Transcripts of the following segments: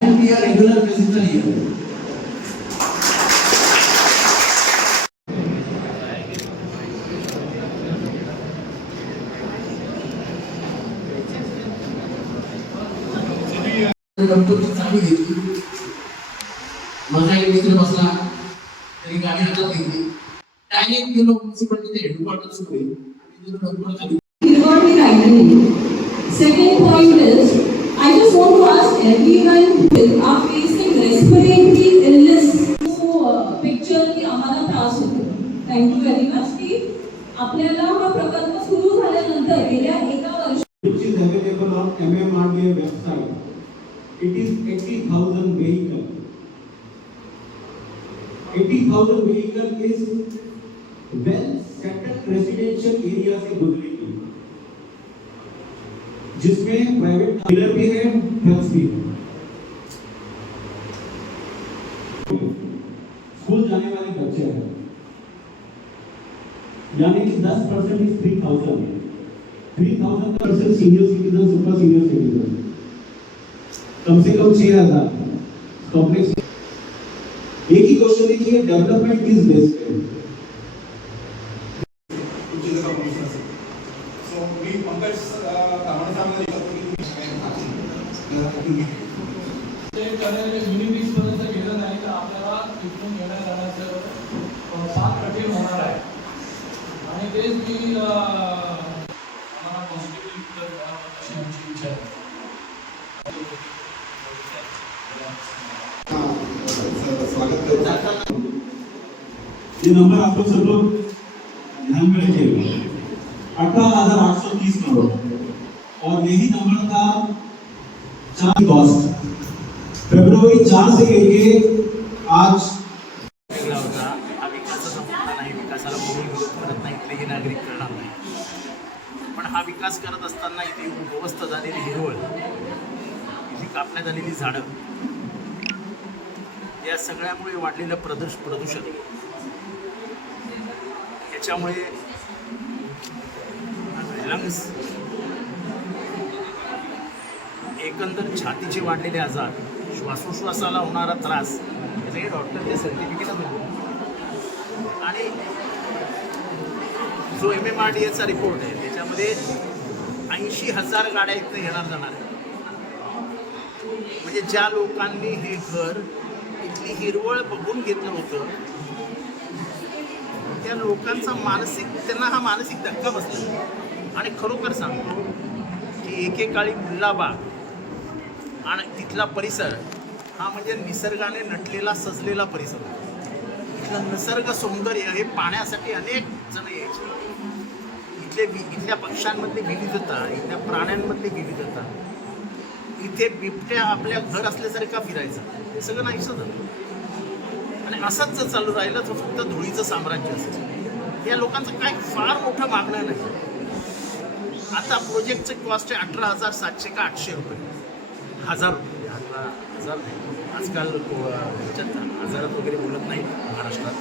be a regular घेतली माझा एक मित्र बसला तरी गाडी हातात घेतली. डायरेक्ट गेलो म्युन्सिपालिटी हेडक्वार्टर सुरू होईल पिक्चर की आम्हाला त्रास होते थैंक यू वेरी मच की आपल्याला हा प्रकल्प सुरू झाल्यानंतर गेल्या एका वर्ष which is available on M M R D website it is eighty thousand vehicle eighty thousand vehicle is well settle residential area से गुजरेगी जिसमें प्राइवेट डीलर भी है हेल्थ भी है। स्कूल जाने वाले बच्चे हैं। यानी कि 10 percent is three thousand three thousand percent senior citizen super senior citizen कम से कम छह हज़ार। कॉम्प्लेक्स एक ही क्वेश्चन देखिए डेवलपमेंट किस बेस पे पंकज जाण्याचं फार कठीण होणार आहे. आणि तेच मी नंबर आप लोग सब लोग ध्यान में रखिएगा अठारह हज़ार आठ सौ तीस करोड़. और यही नंबर था चार कॉस्ट फरवरी चार से लेके आज होता. हा विकास मुद्दा नाही विकासाला कोणी विरोध करत नाही इथलेही नागरिक करणार नाही. पण हा विकास करत असताना इथे उद्ध्वस्त झालेली हिरवळ इथे कापण्यात आलेली झाडं या सगळ्यामुळे वाढलेलं प्रदूष प्रदूषण. याच्यामुळे लंग्स एकंदर छातीचे वाढलेले आजार श्वासोश्वासाला होणारा त्रास याचे डॉक्टरचे सर्टिफिकेट मिळतो आणि जो एम एम आर डी एचा रिपोर्ट आहे त्याच्यामध्ये ऐंशी हजार गाड्या इथं येणार जाणार आहे म्हणजे ज्या लोकांनी हे घर इथली हिरवळ बघून घेतलं होतं त्या लोकांचा मानसिक त्यांना हा मानसिक धक्का बसला. आणि खरोखर सांगतो की एकेकाळी मुल्लाबाग आणि तिथला परिसर हा म्हणजे निसर्गाने नटलेला सजलेला परिसर. इथलं निसर्ग सौंदर्य हे पाण्यासाठी अनेक जण यायचे. इथले वि- इथल्या पक्ष्यांमधली विविधता इथल्या प्राण्यांमधली विविधता. इथे बिबट्या आपल्या घर असल्यासारखा फिरायचा. हे सगळं नाही झालं आणि असंच जर चालू राहिलं तर फक्त धुळीचं साम्राज्य असेल. या लोकांचं काय फार मोठं मागणं नाही. आता प्रोजेक्टचं कॉस्ट आहे अठरा हजार सातशे का आठशे रुपये. हजार रुपये. आजार नाही आजकाल आजारात ह्याच्यात हजारात वगैरे बोलत नाही महाराष्ट्रात.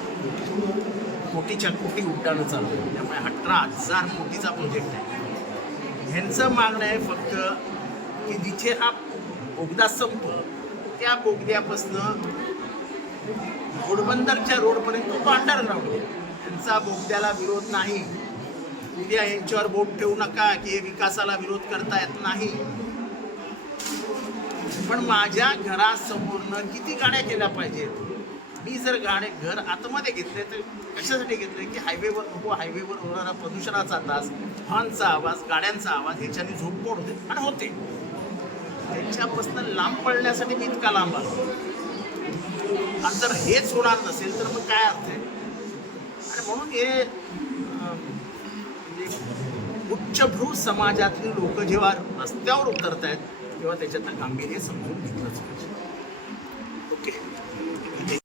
कोटीच्या कोटी उड्डाणं चालू आहे त्यामुळे अठरा हजार कोटीचा प्रोजेक्ट आहे ह्यांचं मागणं आहे फक्त की जिथे हा बोगदा संपतो त्या बोगद्यापासनं घोडबंदरच्या रोडपर्यंत तो अंडरग्राऊंड आहे. त्यांचा बोगद्याला विरोध नाही. उद्या यांच्यावर बोट ठेवू नका की हे विकासाला विरोध करता येत नाही. पण माझ्या घरासमोरनं किती गाड्या केल्या पाहिजेत? मी जर गाणे घर आतमध्ये घेतले तर कशासाठी घेतले? की हायवेवर नको हायवेवर होणारा प्रदूषणाचा तास हॉर्नचा आवाज गाड्यांचा आवाज ह्याच्याने झोपमोड होते आणि होते. त्यांच्यापासून लांब पडण्यासाठी मी इतका लांब आलो. आणि जर हेच होणार नसेल तर मग काय अर्थ आहे? आणि म्हणून हे म्हणजे उच्चभ्रू समाजातली लोक जेव्हा रस्त्यावर उतरत आहेत तेव्हा त्याच्यातलं गांभीर्य समजून घेतलंच पाहिजे